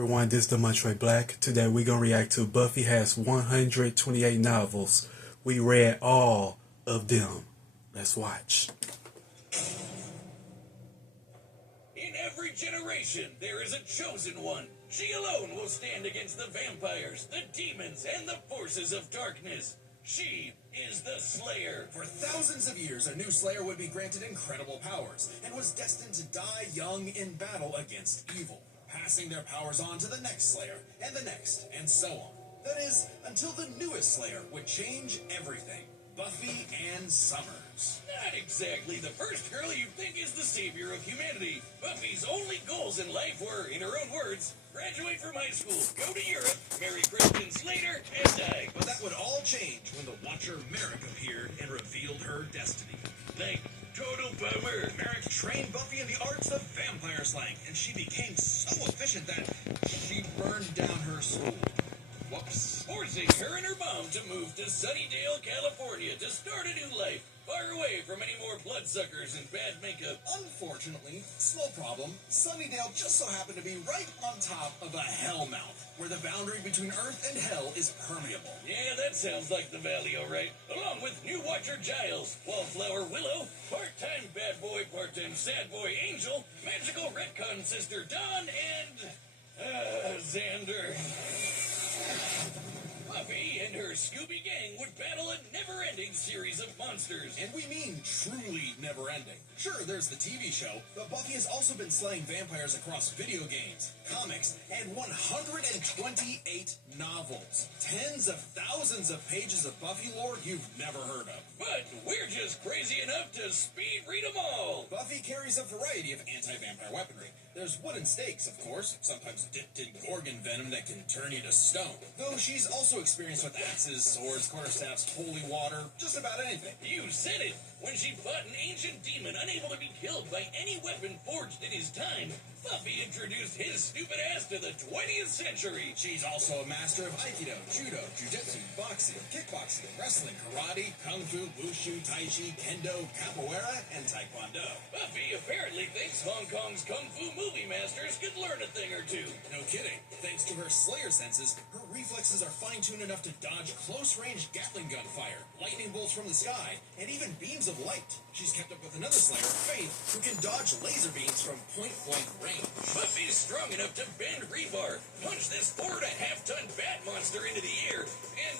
Everyone, this is Demontre Black. Today we're going to react to Buffy has 128 novels. We read all of them. Let's watch. In every generation, there is a chosen one. She alone will stand against the vampires, the demons, and the forces of darkness. She is the Slayer. For thousands of years, a new Slayer would be granted incredible powers and was destined to die young in battle against evil, passing their powers on to the next Slayer, and the next, and so on. That is, until the newest Slayer would change everything. Buffy Ann Summers. Not exactly the first girl you think is the savior of humanity. Buffy's only goals in life were, in her own words, graduate from high school, go to Europe, marry Christian Slater, and die. But that would all change when the Watcher Merrick appeared and revealed her destiny. Like, total bummer. Merrick trained Buffy in the arts of vampire slang, and she became so efficient that she burned down her school. Whoops. Forcing her and her mom to move to Sunnydale, California to start a new life, far away from any more bloodsuckers and bad makeup. Unfortunately, small problem, Sunnydale just so happened to be right on top of a hellmouth, where the boundary between Earth and Hell is permeable. Yeah, that sounds like the Valley, all right. Along with new Watcher Giles, Wallflower Willow, part-time bad boy, part-time sad boy Angel, magical retcon sister Dawn, and Xander. Buffy and her Scooby gang would battle a never-ending series of monsters. And we mean truly never-ending. Sure, there's the TV show, but Buffy has also been slaying vampires across video games, comics, and 128 novels. Tens of thousands of pages of Buffy lore you've never heard of. But we're just crazy enough to speed read them all. Buffy carries a variety of anti-vampire weaponry. There's wooden stakes, of course, sometimes dipped in Gorgon venom that can turn you to stone. Though she's also experienced with axes, swords, quarterstaffs, holy water, just about anything. You said it! When she fought an ancient demon unable to be killed by any weapon forged in his time, Buffy introduced his stupid ass to the 20th century. She's also a master of Aikido, Judo, Jiu-Jitsu, boxing, kickboxing, wrestling, karate, kung fu, wushu, tai chi, kendo, capoeira, and taekwondo. Buffy apparently thinks Hong Kong's kung fu movie masters could learn a thing or two. No kidding. Thanks to her Slayer senses, her reflexes are fine-tuned enough to dodge close-range Gatling gun fire, lightning bolts from the sky, and even beams of light. She's kept up with another Slayer, Faith, who can dodge laser beams from point-blank range. Buffy's strong enough to bend rebar, punch this 4.5-ton bat monster into the air, and,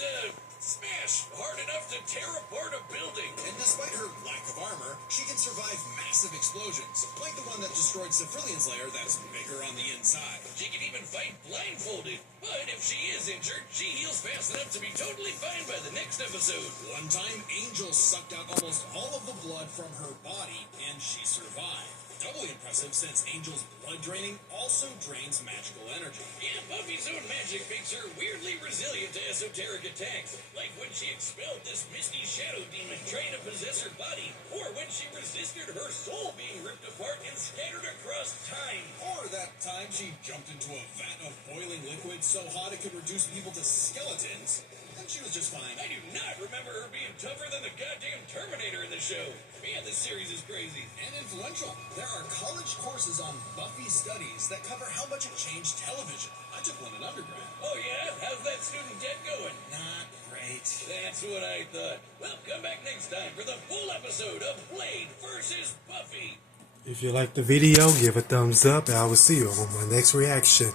smash hard enough to tear apart a building. And despite her lack of armor, she can survive massive explosions, like the one that destroyed Cephrilion's lair that's bigger on the inside. She can even fight blindfolded, but if she is injured, she heals fast enough to be totally fine by the next episode. One time, Angel sucked out almost all of the blood from her body, and she survived. Doubly impressive since Angel's blood draining also drains magical energy. Yeah, Buffy's own magic makes her weirdly resilient to esoteric attacks, like when she expelled this misty shadow demon trying to possess her body, or when she resisted her soul being ripped apart and scattered across time. Or that time she jumped into a vat of boiling liquid so hot it could reduce people to skeletons, and she was just fine. I do not remember her being tougher than the goddamn Terminator in the show. Man, this series is crazy. And influential. There are college courses on Buffy studies that cover how much it changed television. I took one in undergrad. Oh yeah? How's that student debt going? Not great. That's what I thought. Well, come back next time for the full episode of Blade vs. Buffy. If you like the video, give a thumbs up and I will see you on my next reaction.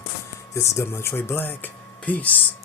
This is Demontre Black. Peace.